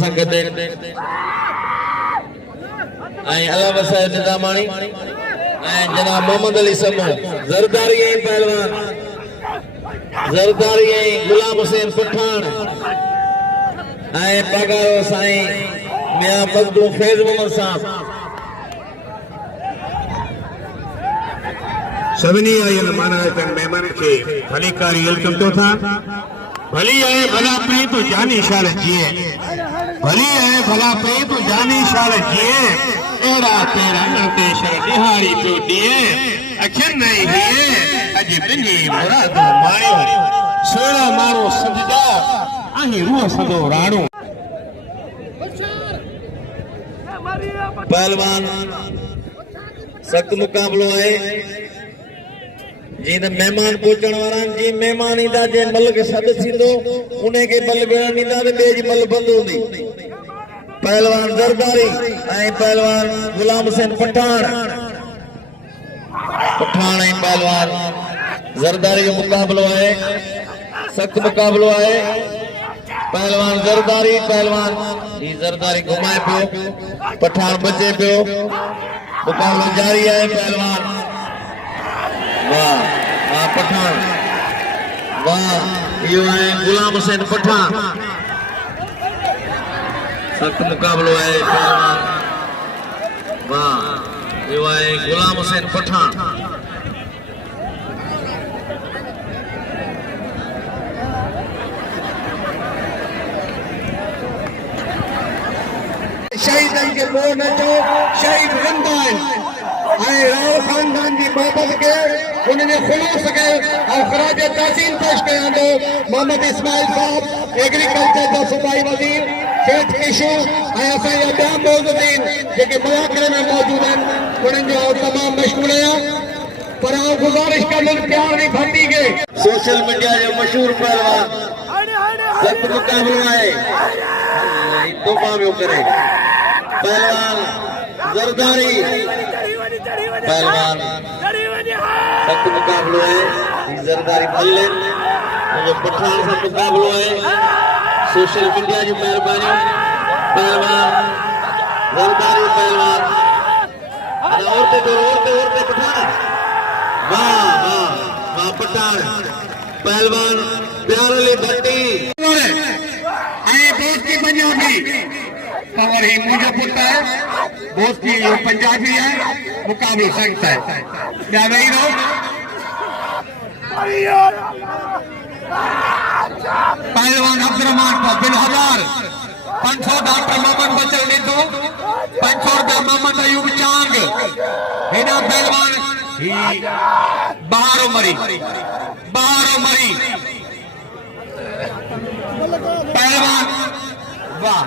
सां गॾु अला वसाइद निज़ामाणी जनाब मोहम्मद अली समूह ज़रदारी पहलवान ज़रदारी गुलाम हुसैन पठान पगारो साईं मियां बगड़ू फैज़ मोहम्मद साहब सभिनी आयल माना मेहमान के भली कारी वेलकम तो था भली है भला पे तो जानी शाल जिए भली है भला पे तो जानी शाल जिए एड़ा तेरा नटेश्वर दिहाड़ी तो दिए अखिर नहीं दिए अज बिनी मुराद मायो सोना मारो सजदा आही रूह सदो राणो पहलवान सख्त मुकाबलो है जी मेहमान पहुंचण वारा जी मेहमान ईंदा जे मल के सद थींदो उन्हें के बल बेण ईंदा ते बेज मल बंद हुंदी पहलवान ज़रदारी पहलवान गुलाम हुसैन पठान पहलवान ज़रदारी जो मुकाबलो है सख्त मुकाबलो है पहलवान ज़रदारी पहलवान जी ज़रदारी घुमाए पियो पठान बचे पियो मुकाबलो जारी है पहलवान वाह वाह पठान वाह यो है गुलाम हुसैन पठान सख्त मुकाबलो है पहलवान वाह यो है गुलाम हुसैन पठान शहीद के बोल न जो शहीद जिंदा है राव खानदान की मोहब्बत के उन्होंने खुलूस के और खराज तहसीन पेश कया तो मोहम्मद इस्माइल साहब एग्रीकल्चर का सूबाई वजीर सेठ किशू असांजा ॿिया मौजूदीन जेके मुआखरे में मौजूद हैं उन्हनि जो तमाम मशहूर है पर आउं गुज़ारिश कंदुमि प्यार की भट्टी के सोशल मीडिया जो मशहूर पहलवान सख्त मुकाबलो है तोहफा में करे पहलवान ज़रदारी पहलवान सख्त मुकाबलो है ज़रदारी मल्ले जो पठान से मुकाबलो है सोशल मीडिया की मेहरबानी पहलवान ज़रदारी पहलवान औरते पठान वाह वाह वाह पठान पहलवान प्यारे भट्टी दोस्ती पंजाबी और ही मुझे पुट है दोस्ती पंजाबी है मुकाबला सख्त है क्या नहीं रहो पहलवान अब्दुर्रहमान को बिन हजार 500 डॉक्टर मोहम्मद बचल नीतू 500 रुपया मोहम्मद अयूब चांग हिना पहलवान ही बाहर मरी पहलवान वाह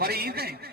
मरी